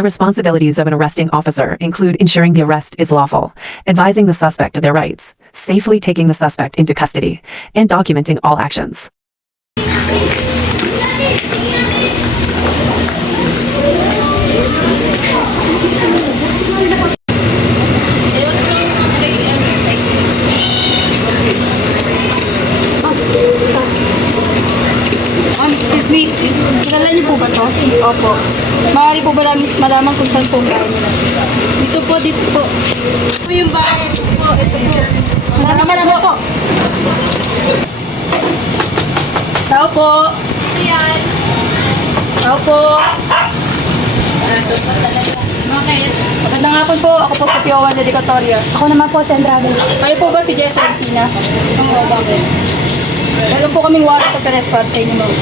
The responsibilities of an arresting officer include ensuring the arrest is lawful, advising the suspect of their rights, safely taking the suspect into custody, and documenting all actions. Excuse me, kilala niyo po ba to? Opo. Maaari po ba namin malaman kung saan po ang bahay nila? Dito po. Ito yung bahay po. Ito po. Marami po. Tao po. Ito yan. Tao po. Bakit? Magandang hapon po. Ako po si Piowan Dedicatoria. Ako naman po si Andrade. Kayo po ba si Jessa Encina? Oo, bakit? Meron po kaming warrant of arrest para sa inyo, ma'am.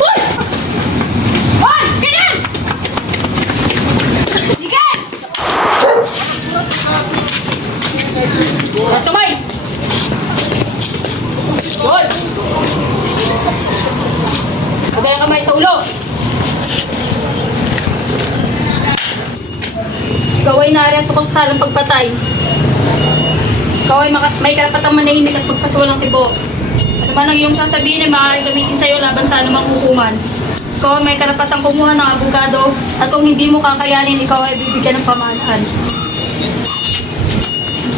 Hoy! Hoy! Ganyan! Ligan! Mas kamay! Hoy! Lagay ang kamay sa ulo! Ikaw ay naaresto ko sa salang pagpatay. Ikaw ay may karapatang manahimik at magpasiwalang tibo. Ano man ang iyong sasabihin ay maaaring gamitin sa iyo laban sa anumang hukuman. Ikaw ay may karapatang kumuha ng abogado at kung hindi mo kakayanin, ikaw ay bibigyan ng pamahalaan.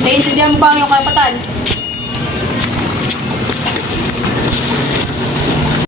Naiintindihan mo ba ang iyong karapatan?